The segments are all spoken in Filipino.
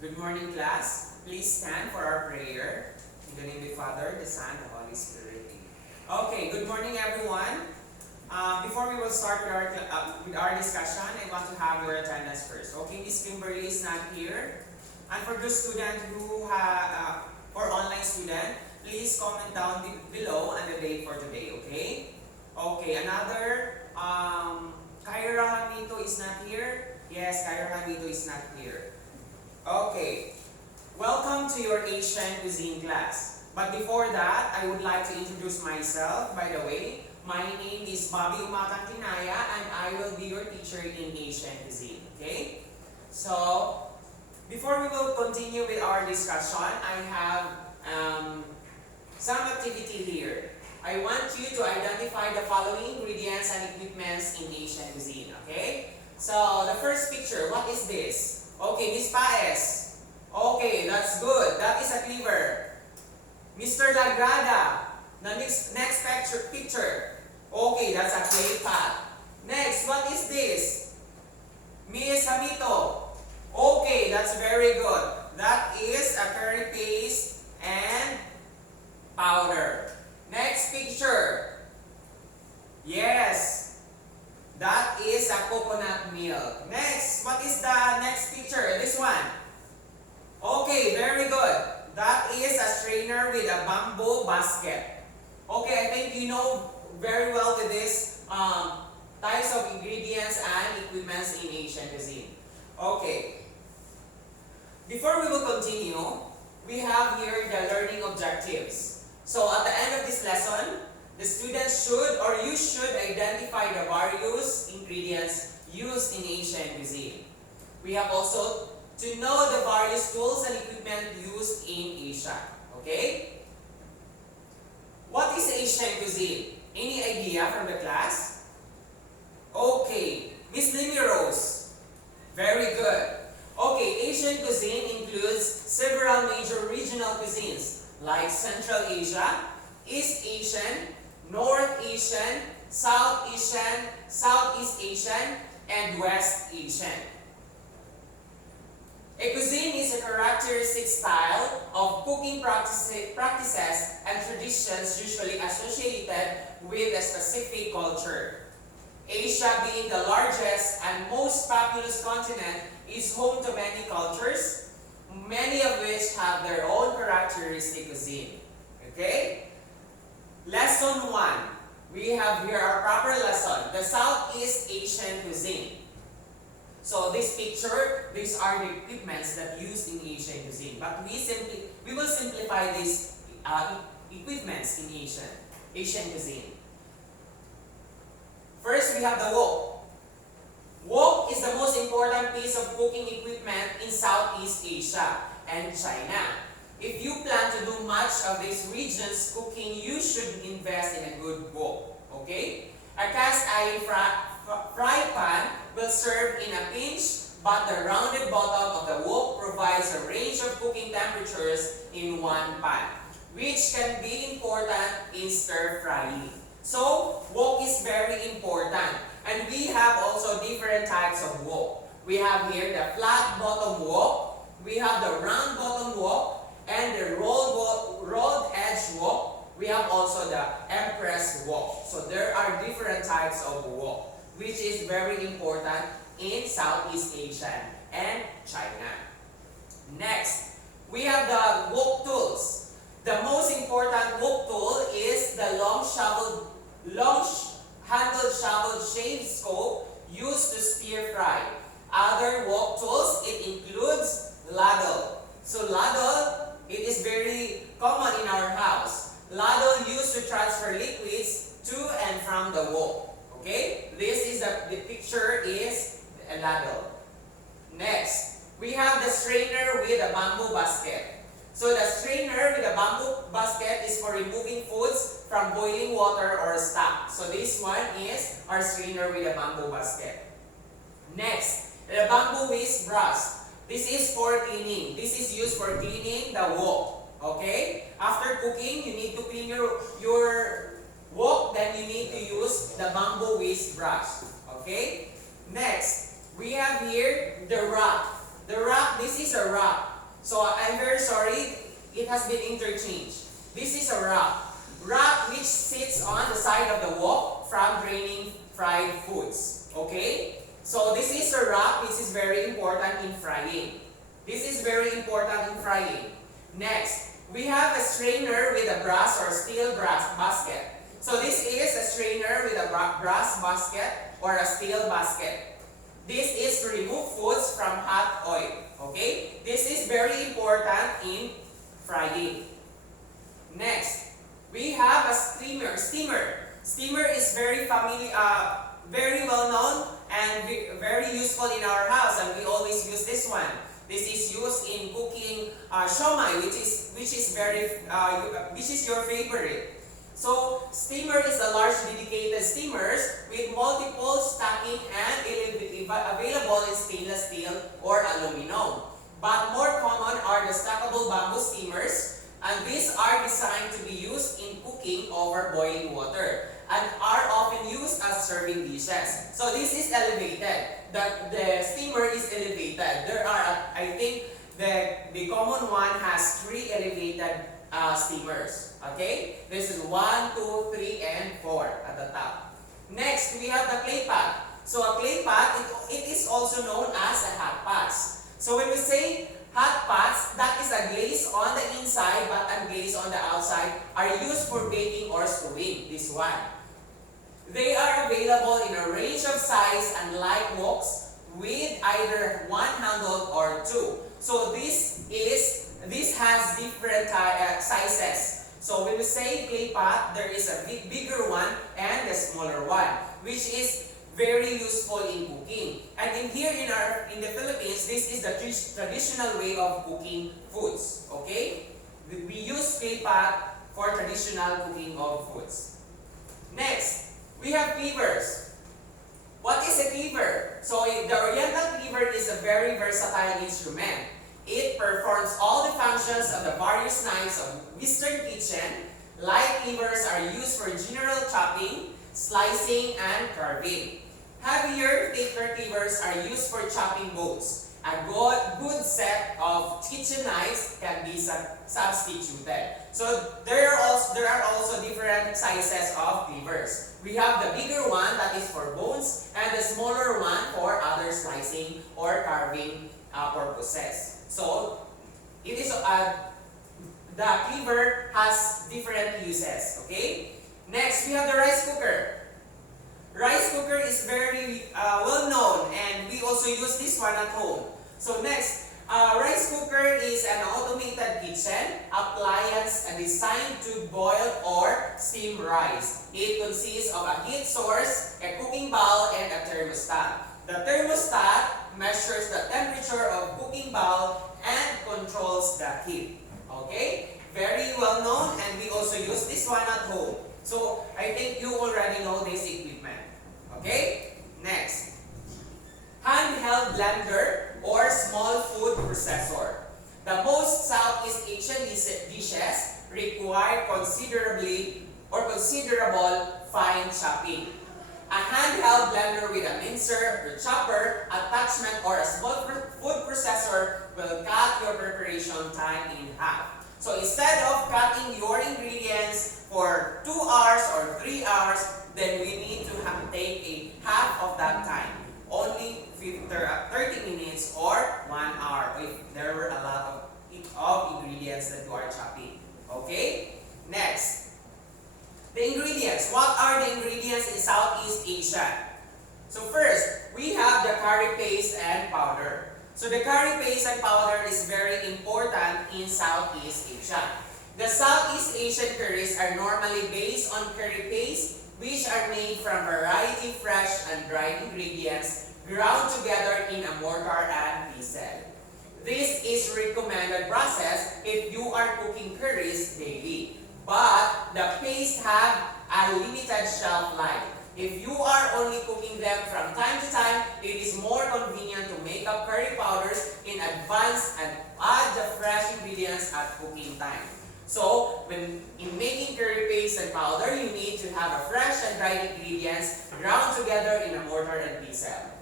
Good morning, class. Please stand for our prayer. In the name of the Father, the Son, and the Holy Spirit. Okay, good morning, everyone. Before we will start with our discussion, I want to have your attendance first. Okay, Miss Kimberly is not here. And for those students who have, for online student, please comment down below on the date for today, okay? Okay, another, Kyra Hamito is not here. Yes, Kyra Hamito is not here. Okay, welcome to your Asian Cuisine class. But before that, I would like to introduce myself. By the way, my name is Bobby Umatang Tinaya and I will be your teacher in Asian Cuisine. Okay? So, before we will continue with our discussion, I have some activity here. I want you to identify the following ingredients and equipments in Asian Cuisine. Okay? So, the first picture, what is this? Okay, Miss Paes. Okay, that's good. That is a cleaver. Mr. Lagrada. The next picture. Okay, that's a clay pot. Next, what is this? Miss Hamito. Okay, that's very good. That is a curry paste and powder. Next picture. Yes. That is a coconut milk. Next, what is the next picture? This one. Okay, very good. That is a strainer with a bamboo basket. Okay, I think you know very well with this types of ingredients and equipments in Asian cuisine. Okay. Before we will continue, we have here the learning objectives. So at the end of this lesson, the students should or you should identify the various ingredients used in Asian cuisine. We have also to know the various tools and equipment used in Asia. Okay? What is Asian cuisine? Any idea from the class? Okay. Miss Lily Rose. Very good. Okay, Asian cuisine includes several major regional cuisines like Central Asia, East Asian, North Asian, South Asian, Southeast Asian, and West Asian. A cuisine is a characteristic style of cooking practices and traditions usually associated with a specific culture. Asia, being the largest and most populous continent, is home to many cultures, many of which have their own characteristic cuisine. Okay? Lesson 1. We have here our proper lesson, the Southeast Asian cuisine. So this picture, these are the equipments that used in Asian cuisine. But we will simplify these equipments in Asian cuisine. First, we have the wok. Wok is the most important piece of cooking equipment in Southeast Asia and China. If you plan to do much of this region's cooking, you should invest in a good wok. Okay? A cast iron fry pan will serve in a pinch, but the rounded bottom of the wok provides a range of cooking temperatures in one pan, which can be important in stir frying. So, wok is very important. And we have also different types of wok. We have here the flat bottom wok, we have the round bottom wok, and the rolled edge wok. We have also the Empress wok. So there are different types of wok, which is very important in Southeast Asia and China. Next, we have the wok tools. The most important wok tool is the long-handled shovel-shaped scope used to stir fry. Other wok tools, it includes ladle. So ladle, it is very common in our house. Ladle used to transfer liquids to and from the wok. Okay? This is the picture is a ladle. Next, we have the strainer with a bamboo basket. So the strainer with a bamboo basket is for removing foods from boiling water or stock. So this one is our strainer with a bamboo basket. Next, the bamboo whisk brush. This is for cleaning. This is used for cleaning the wok. Okay? After cooking, you need to clean your wok, then you need to use the bamboo whisk brush. Okay? Next, we have here the rack. The rack, this is a rack. So I'm very sorry, it has been interchanged. This is a rack. Rack which sits on the side of the wok from draining fried foods. Okay? So this is a rack which is very important in frying. This is very important in frying. Next, we have a strainer with a brass or steel brass basket. So this is a strainer with a brass basket or a steel basket. This is to remove foods from hot oil. Okay? This is very important in frying. Next, we have a steamer. Steamer is very very well known and very useful in our house, and we always use this one. This is used in cooking siomai, which is your favorite. So steamer is a large dedicated steamers with multiple stacking and available in stainless steel or aluminum. But more common are the stackable bamboo steamers, and these are designed to be used in cooking over boiling water and are often used as serving dishes. So this is elevated. The steamer is elevated. There are, I think, the common one has 3 elevated steamers. Okay? This is 1, 2, 3, and 4 at the top. Next, we have the clay pot. So a clay pot, it is also known as a hot pots. So when we say hot pots, that is a glaze on the inside but unglaze on the outside, are used for baking or stewing. This one. They are available in a range of size and light woks with either one handle or 2. So this has different sizes. So when we say clay pot, there is a bigger one and a smaller one, which is very useful in cooking. And in the Philippines, this is the traditional way of cooking foods. Okay? We use clay pot for traditional cooking of foods. Next, we have cleavers. What is a cleaver? So the Oriental cleaver is a very versatile instrument. It performs all the functions of the various knives of Western kitchen. Light cleavers are used for general chopping, slicing, and carving. Heavier, thicker cleavers are used for chopping bones. A good set of kitchen knives can be substituted. So there are also different sizes of cleavers. We have the bigger one that is for bones and the smaller one for other slicing or carving purposes. So it is the cleaver has different uses. Okay. Next, we have the rice cooker. Rice cooker is very well known, and we also use this one at home. So next, rice cooker is an automated kitchen appliance designed to boil or steam rice. It consists of a heat source, a cooking bowl, and a thermostat. The thermostat measures the temperature of cooking bowl and controls the heat. Okay? Very well known, and we also use this one at home. So I think you already know this equipment. Okay? Next. Handheld blender or small food processor. The most Southeast Asian dishes require considerable fine chopping. A handheld blender with a mincer or chopper attachment or a small food processor will cut your preparation time in half. So instead of cutting your ingredients for 2 hours or 3 hours, then we need to take a half of that time. Only 30 minutes or 1 hour if there were a lot of ingredients that you are chopping. Okay? Next. The ingredients. What are the ingredients in Southeast Asia? So first, we have the curry paste and powder. So the curry paste and powder is very important in Southeast Asia. The Southeast Asian curries are normally based on curry paste, which are made from a variety of fresh and dried ingredients ground together in a mortar and pestle. This is recommended process if you are cooking curries daily. But the paste have a limited shelf life. If you are only cooking them from time to time, it is more convenient to make up curry powders in advance and add the fresh ingredients at cooking time. So, when in making curry paste and powder, you need to have a fresh and dried ingredients ground together in a mortar and pestle.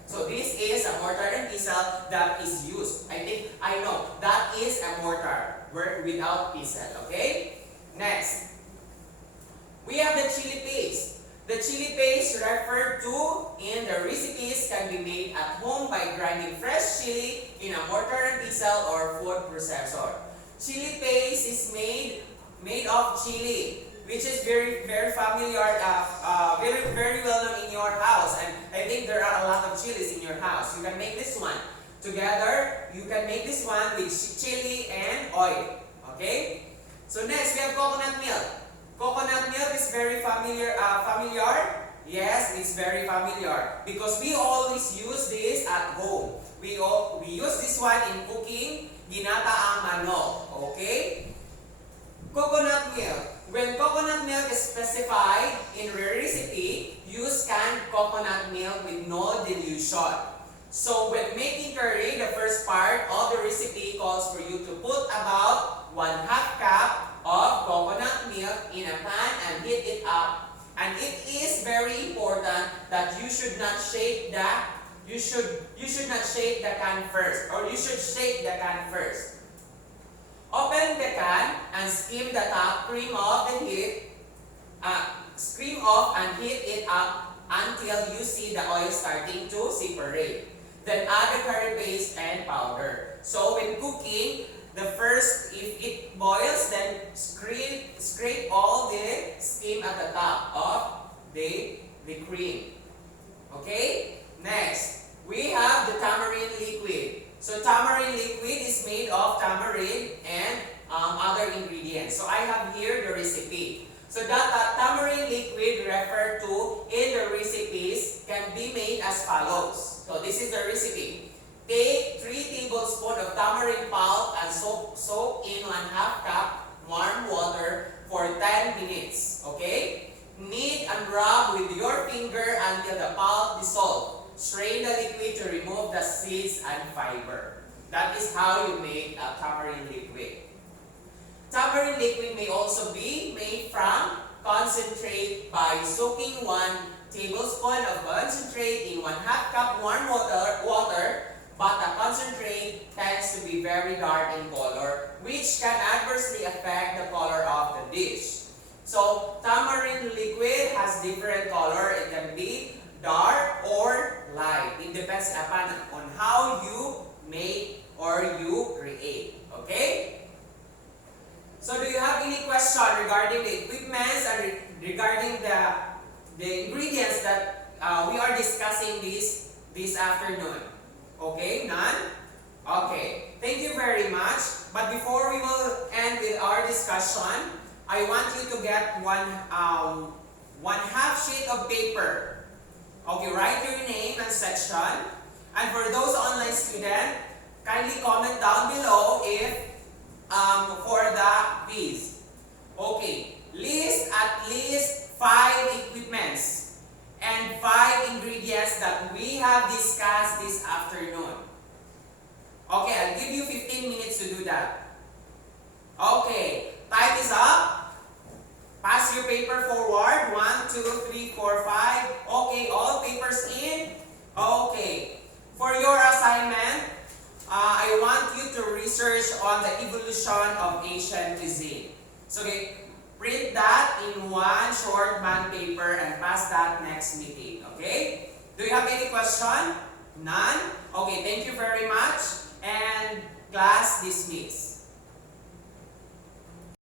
So this is a mortar and pestle that is used. I know that is a mortar without pestle. Okay. Next, we have the chili paste. The chili paste referred to in the recipes can be made at home by grinding fresh chili in a mortar and pestle or food processor. Chili paste is made of chili, which is very familiar, very well known in your house. And I think there are a lot of chilies in your house. You can make this one together. You can make this one with chili and oil. Okay. So next we have coconut milk. Coconut milk is very familiar. Yes, it's very familiar because we always use this at home. We use this one in cooking ginataang manok. Okay? Coconut milk. When coconut milk is specified in the recipe, use canned coconut milk with no dilution. So when making curry, the first part of the recipe calls for you to put about 1/2 cup of coconut milk in a pan and heat it up. And it is very important that you should not shake the can first, or you should shake the can first. Open the can and skim the top, scream off and heat it up until you see the oil starting to separate. Then add the curry paste and powder. So when cooking, if it boils, then scrape all the steam at the top of the cream. Okay? Next, we have the tamarind liquid. So tamarind liquid is made of tamarind and other ingredients. So I have here the recipe. So that tamarind liquid referred to in the recipes can be made as follows. So this is the recipe. Take 3 tablespoons of tamarind pulp and soak in 1/2 cup warm water for 10 minutes. Okay? Knead and rub with your finger until the pulp dissolves. Strain the liquid to remove the seeds and fiber. That is how you make a tamarind liquid. Tamarind liquid may also be made from concentrate by soaking 1 tablespoon of concentrate in 1/2 cup warm water. But the concentrate tends to be very dark in color, which can adversely affect the color of the dish. So, tamarind liquid has different color. It can be dark or light. It depends on how you make or you create. Okay? So, do you have any question regarding the equipments and regarding the ingredients that we are discussing this afternoon? Okay, none? Okay, thank you very much. But before we will end with our discussion, I want you to get one half sheet of paper. Okay, write your name and section. And for those online students, kindly comment down below if for the quiz. Okay, list at least 5 equipments and 5 ingredients that we have discussed this afternoon. Okay, I'll give you 15 minutes to do that. Okay, time is up. Pass your paper forward. 1, 2, 3, 4, 5. Okay, all papers in. Okay, for your assignment, I want you to research on the evolution of Asian cuisine. So, okay, print that in 1 short bond paper and pass that next meeting. Okay? Do you have any question? None? Okay, thank you very much. And class dismissed.